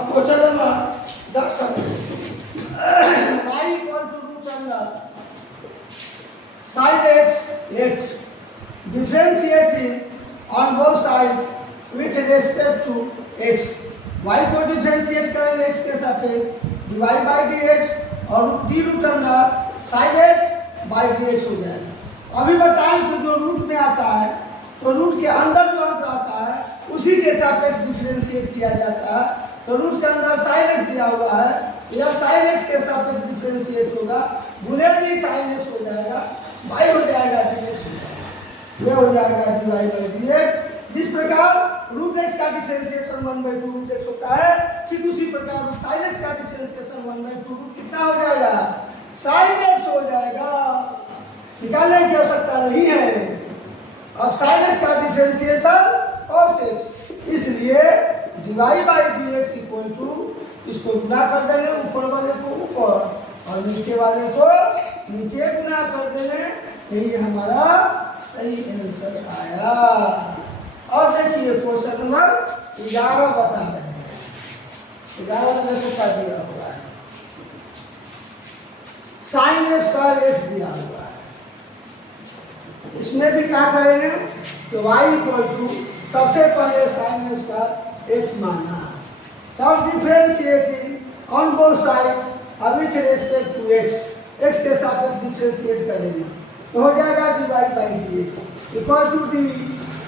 Question number 10 y equal to root under side x let differentiating on both sides with respect to x y को differentiate करेंगे x के सापेक्ष dy by dx और d root under sine x by dx हो जाएगा। अभी बताएं कि जो रूट में आता है तो रूट के अंदर जो अंक आता है उसी के सापेक्ष डिफरेंशिएट किया जाता है। तो रूट के अंदर साइन एक्स दिया हुआ है, यह साइन एक्स के सापेक्ष डिफरेंशिएट होगा, गुने डी साइन एक्स हो जाएगा, बाई हो जाएगा डी एक्स हो जाएगा, यह हो जाएगा d y by d x. जिस प्रकार रूट एक्स का डिफरेंशिएशन 1/2 रूट एक्स होता है, ठीक उसी प्रकार साइन एक्स का डिफरेंशिएशन 1/2 रूट कितना हो जाएगा, साइन एक्स हो जाएगा। निकालने की आवश्यकता नहीं है। अब साइन एक्स का डिफरेंशिएशन cos x, इसलिए dy by d x equal to इसको गुना कर देंगे, ऊपर वाले को ऊपर और नीचे वाले को नीचे गुना कर देंगे, यही हमारा सही आंसर आया। और देखिए क्वेश्चन नंबर 11 बता रहे हैं। 11 में देखो क्या दिया हुआ है, साइन स्क्वायर एक्स दिया हुआ है। इसमें भी क्या करेंगे तो y इक्वल टू सबसे पहले साइन स्क्वायर एक्स माना, तब differentiating on both sides with respect to x, x के सापेक्ष डिफरेंशिएट करेंगे तो हो जाएगा d y by d x equal to d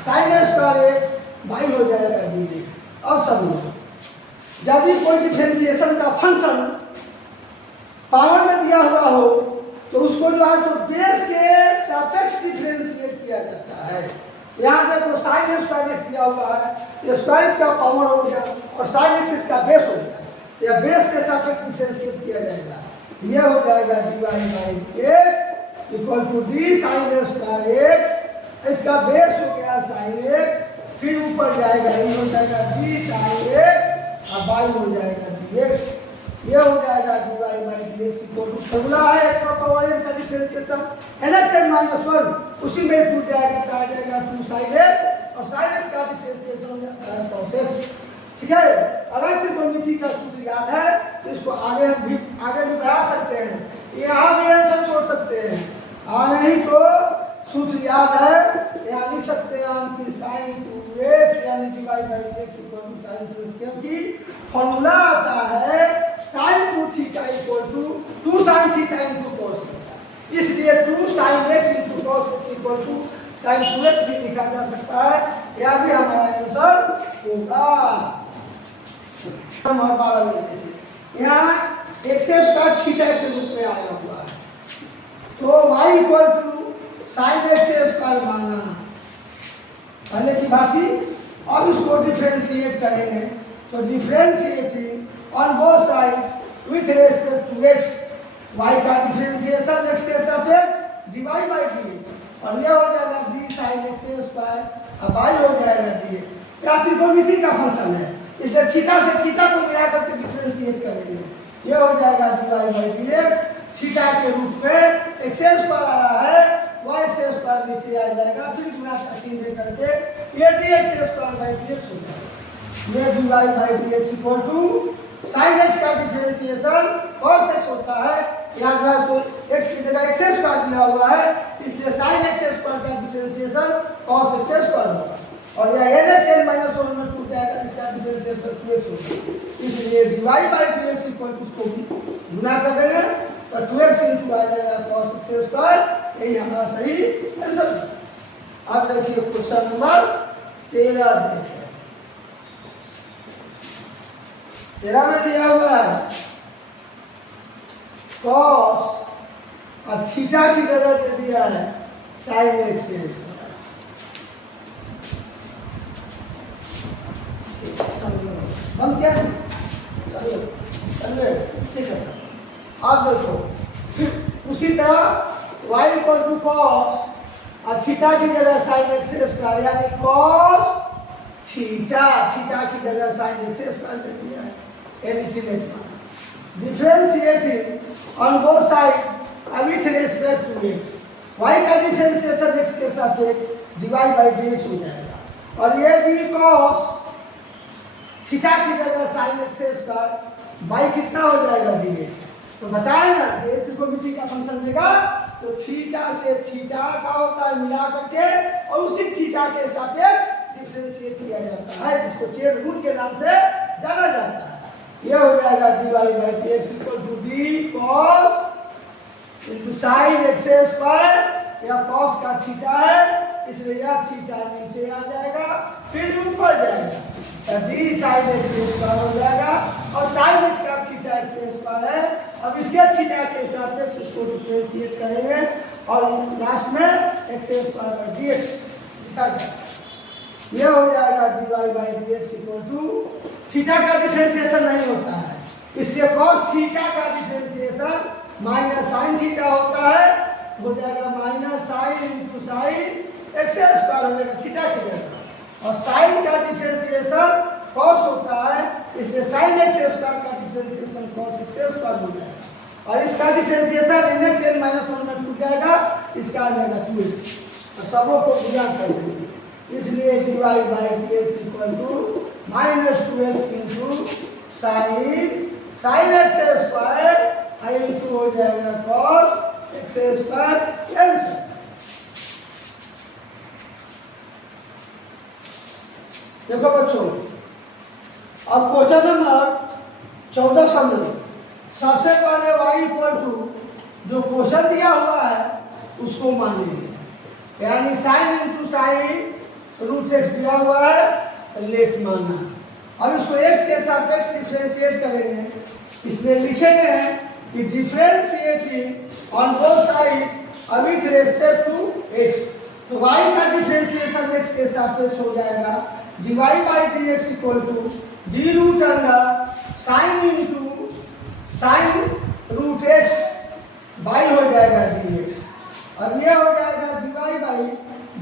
sine square x by हो जाएगा डी एक्स। अब समझो, यदि कोई डिफरेंशिएशन का फंक्शन पावर में दिया हुआ हो तो उसको जो है तो बेस के सापेक्ष डिफरेंशिएट किया जाता है। यहाँ देखो साइन स्क्वायर एक्स दिया हुआ है, ये स्क्वायर का पावर हो गया और साइन एक्स इसका बेस हो गया, यह बेस के सापेक्ष डिफरेंशिएट किया जाएगा, यह हो जाएगा d y by d x equal to d sine square x, इसका बेस हो गया साइन एक्स, फिर ऊपर जाएगा ये हो जाएगा डी साइन एक्स और बाई हो जाएगा डी एक्स, ये हो जाएगा d y by d x equal to formula है एक्स का पावर n का डिफरेंशिएशन nx n माइनस 1, उसी में टूट जाएगा तो आ जाएगा 2 sin x और sin x का डिफरेंशिएशन हो जाता है cos x। ठीक है, अगर त्रिकोणमिति का सूत्र याद है तो इसको आगे भी बढ़ा सकते हैं, यहाँ भी आंसर छोड़ सकते हैं, नहीं तो सूत्र याद है यहाँ लिख सकते हैं हम कि sin 2x यानी d y by d x equal to sin 2x, क्योंकि फॉर्मूला आता है sin 2 theta equal to 2 sin theta into cos theta, इसलिए 2 sin x into cos x equal to sin 2x भी लिखा जा सकता है, यह भी हमारा आंसर होगा। हम 12 में देखिए, यहाँ x स्क्वायर थीटा के रूप में आया हुआ है, तो y equal to sin x square माना, पहले की बात थी। अब इसको डिफरेंशिएट करेंगे तो differentiating on both sides with respect to x, y का डिफरेंशिएशन x के सापेक्ष dy बाई dx और यह हो जाएगा d sin x स्क्वायर और y हो जाएगा dx। यह त्रिकोणमिति का फंक्शन है, इसलिए थीटा से थीटा को मिला करके डिफरेंशिएट करेंगे, यह हो जाएगा dy बाई dx। थीटा के रूप में x स्क्वायर आया है, y स्क्वायर नीचे आ जाएगा, फिर गुणा का चिन्ह दे करके ये dx स्क्वायर बाई dx हो जाएगा, ये dy by dx equal to sin x का डिफरेंशिएशन cos x होता है, यहाँ जो है तो x की जगह x स्क्वायर दिया हुआ है, इसलिए sin x स्क्वायर का डिफरेंशिएशन cos x स्क्वायर होगा और यह nx n माइनस 1 में टूट जाएगा, इसका डिफरेंशिएशन 2x होगा, इसलिए dy by dx equal to इसको गुना कर देंगे तो 2x इनटू आ जाएगा cos x स्क्वायर, यही हमारा सही आंसर। अब देखिए क्वेश्चन नंबर 13 देखिए, 13 में दिया हुआ है cos और थीटा की जगह दे दिया है sin x स्क्वायर। हम क्या चलिए ठीक है। अब देखो उसी तरह y इक्वल टू cos और थीटा की जगह sin x स्क्वायर यानी cos थीटा, थीटा की जगह sin x स्क्वायर दे दिया है, एलिमिनेट माना, differentiating on both sides with respect to x, y का डिफरेंशिएशन x के सापेक्ष dy बाई dx हो जाएगा और ये भी cos थीटा की जगह साइन एक्स स्क्वायर बाई कितना हो जाएगा dx। तो बताया ना कि त्रिकोणमिति का फंक्शन देगा तो थीटा से थीटा का होता है मिला करके और उसी थीटा के सापेक्ष डिफरेंशिएट किया जाता है, जिसको चेन रूल के नाम से जाना जाता है। ये हो जाएगा dy by dx equal to d cos into sine x square, या cos का थीटा है इसलिए यह थीटा नीचे आ जाएगा फिर ऊपर जाएगा, डी साइन एक्स स्क्वायर हो जाएगा और साइन एक्स का थीटा एक्स स्क्वायर है। अब इसके थीटा के सापेक्ष इसको डिफरेंशिएट करेंगे और लास्ट में x square by d x लिखा जाएगा। यह हो जाएगा d y by d x equal to theta का डिफरेंशिएशन नहीं होता है इसलिए cos थीटा का डिफरेंशिएशन माइनस साइन थीटा होता है, हो जाएगा minus sine into sine x square हो जाएगा थीटा की जगह, और साइन का डिफरेंशिएशन cos होता है इसलिए साइन एक्स स्क्वायर का डिफरेंशिएशन cos एक्स स्क्वायर हो जाएगा और इसका differentiation n x n minus 1 में टूट जाएगा, इसका आ जाएगा 2x और सबों को गुणा कर देंगे इसलिए dy by dx equal to minus 2x into sine x square into हो जाएगा cos एक्स स्क्वायर n। देखो बच्चों अब क्वेश्चन नंबर 14 समझो। सबसे पहले y इक्वल टू जो क्वेश्चन दिया हुआ है उसको मानेंगे, यानी sine into sine root x दिया हुआ है तो लेट माना। अब इसको x के सापेक्ष डिफरेंशिएट करेंगे, इसमें लिखेंगे कि differentiating on both side with respect to x, तो y का डिफरेंशिएशन x के सापेक्ष हो जाएगा dy by dx equal to d root under sine into sine root x by हो जाएगा dx। अब ये हो जाएगा dy by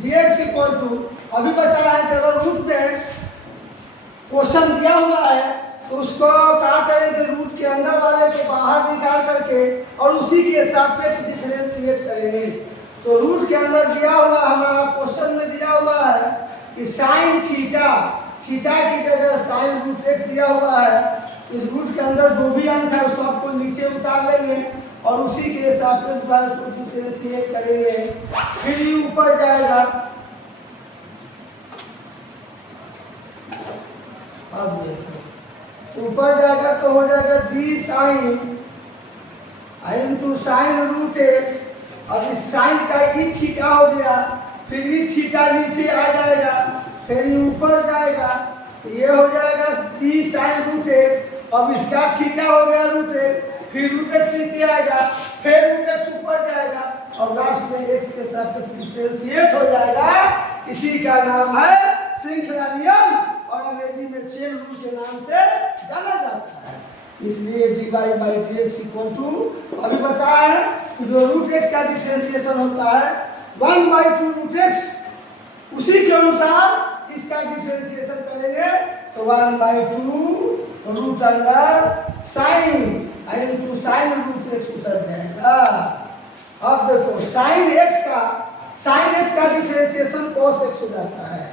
dx equal to, अभी बताया है कि अगर रूट में क्वेश्चन दिया हुआ है तो उसको क्या करेंगे, रूट के अंदर वाले को बाहर निकाल करके और उसी के सापेक्ष डिफरेंशिएट करेंगे। तो रूट के अंदर दिया हुआ हमारा क्वेश्चन में दिया हुआ है कि साइन थीटा, थीटा की जगह साइन रूट एक्स दिया हुआ है, इस रूट के अंदर जो भी अंक है उसको आपको नीचे उतार लेंगे और उसी के सापेक्ष को डिफरेंशिएट करेंगे, फिर ये ऊपर जाएगा। अब देखो ऊपर जाएगा तो हो जाएगा d sine into sine root x, अब इस साइन का ई थीटा हो गया, फिर ई थीटा नीचे आ जाएगा, फिर ये ऊपर जाएगा तो ये हो जाएगा डी साइन रूट एक्स, अब इसका थीटा हो गया रूट एक्स, फिर रूट एक्स नीचे आएगा, फिर रूट एक्स ऊपर जाएगा और लास्ट में एक्स के साथ डिफरेंशिएट हो जाएगा। इसी का नाम है श्रृंखला नियम और अंग्रेजी में चेन रूल के नाम से जाना जाता है। इसलिए dy by dx equal to, अभी बताया है कि जो रूट एक्स का डिफरेंशिएशन होता है 1/2 रूट एक्स, उसी के अनुसार इसका डिफरेंशिएशन करेंगे तो 1/2 root under sine into sine root x उतर जाएगा। अब देखो साइन एक्स का डिफरेंशिएशन cos एक्स हो जाता है,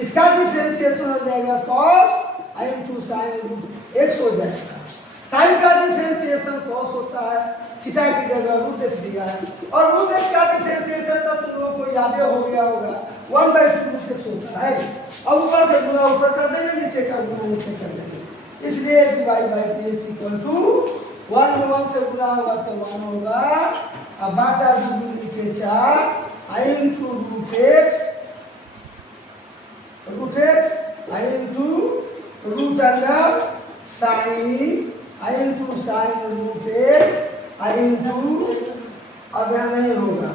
इसका डिफरेंशिएशन हो जाएगा cos into sine root x हो जाएगा। साइन का डिफरेंशिएशन cos होता है, थीटा की जगह रूट एक्स दिया है और रूट एक्स का डिफरेंशिएशन तो तुम लोगों को याद हो गया होगा 1/2 रूट एक्स होता है। अब ऊपर का गुना ऊपर कर देंगे, नीचे का गुना नीचे कर देंगे, इसलिए dy by dx equal to 1 में 1 से गुना होगा तो 1 होगा, अब बाटा दूनी के 4 into root x into root under sine into sine root x into, अब यहाँ नहीं होगा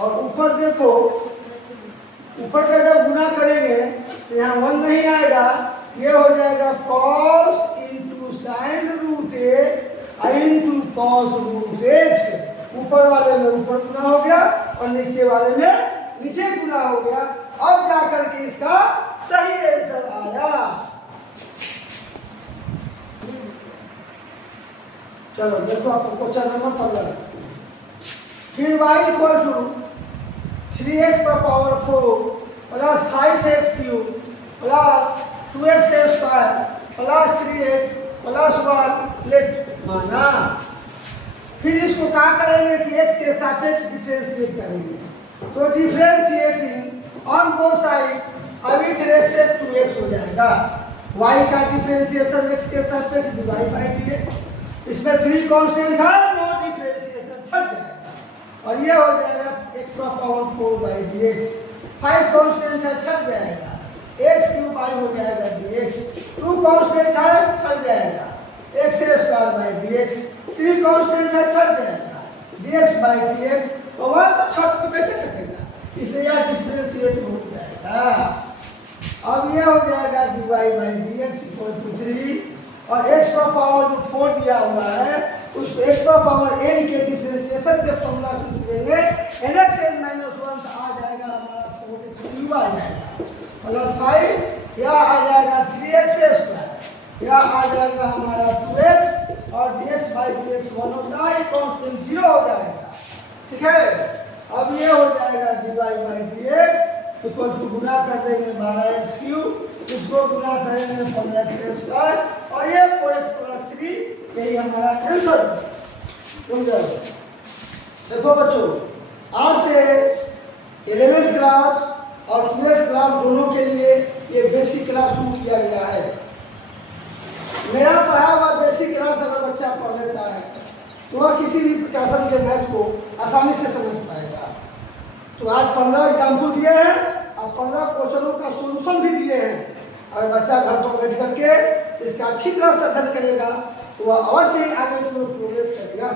और ऊपर देखो, ऊपर का जब गुना करेंगे तो यहाँ 1 नहीं आएगा, ये हो जाएगा cos into sine root x into cos root x. ऊपर वाले में ऊपर गुना हो गया और नीचे वाले में नीचे गुना हो गया। अब जाकर के इसका सही आंसर आया। चलो देखो आपको क्वेश्चन नंबर 15, फिर y इक्वल टू 3x पर power 4 plus 5x cube plus 2x square plus 3x plus 1 let माना। फिर इसको क्या करेंगे कि x के सापेक्ष डिफरेंशिएट करेंगे। तो differentiating on both sides with respect to x हो जाएगा। y का डिफरेंशिएशन x के सापेक्ष डिवाइड बाय dx। इसमें 3 कांस्टेंट है, नो डिफरेंशिएशन छट जाएगा और ये हो जाएगा x का पावर 4 बाई dx। 5 कांस्टेंट है, छट जाएगा, x क्यूब बाई हो जाएगा dx। 2 कांस्टेंट है, छट जाएगा, x square by dx। 3 constant है, छट जाएगा, dx बाई dx। और वह तो छट तो कैसे छटेगा, इसलिए यह डिफरेंशिएट हो जाएगा। अब ये हो जाएगा dy by dx equal to 3 और x का पावर जो 4 दिया हुआ है उसको x का पावर n के डिफरेंशिएशन के फॉर्मूला से लिखेंगे। nx n माइनस 1 आ जाएगा हमारा 4x क्यूब आ जाएगा प्लस 5, यह आ जाएगा 3x स्क्वायर, यह आ जाएगा हमारा 2x और dx बाई dx 1 होता है, कांस्टेंट 0 हो जाएगा। ठीक है, अब ये हो जाएगा dy by dx equal to गुना कर देंगे 12x क्यूब, इसको गुना करेंगे 4x स्क्वायर और ये 4x प्लस 3, यही हमारा आंसर। देखो बच्चों, आज से 11th क्लास और 12th क्लास दोनों के लिए ये बेसिक क्लास शुरू किया गया है। मेरा पढ़ा हुआ बेसिक क्लास अगर बच्चा पढ़ लेता है तो वह किसी भी प्रकाशन के मैथ को आसानी से समझ पाएगा। तो आज 15 एग्जाम्पल दिए हैं और 15 क्वेश्चनों का सोल्यूशन भी दिए हैं। और बच्चा घर पर बैठ करके इसका अच्छी तरह से अध्ययन करेगा तो वह अवश्य ही आगे की ओर प्रोग्रेस करेगा।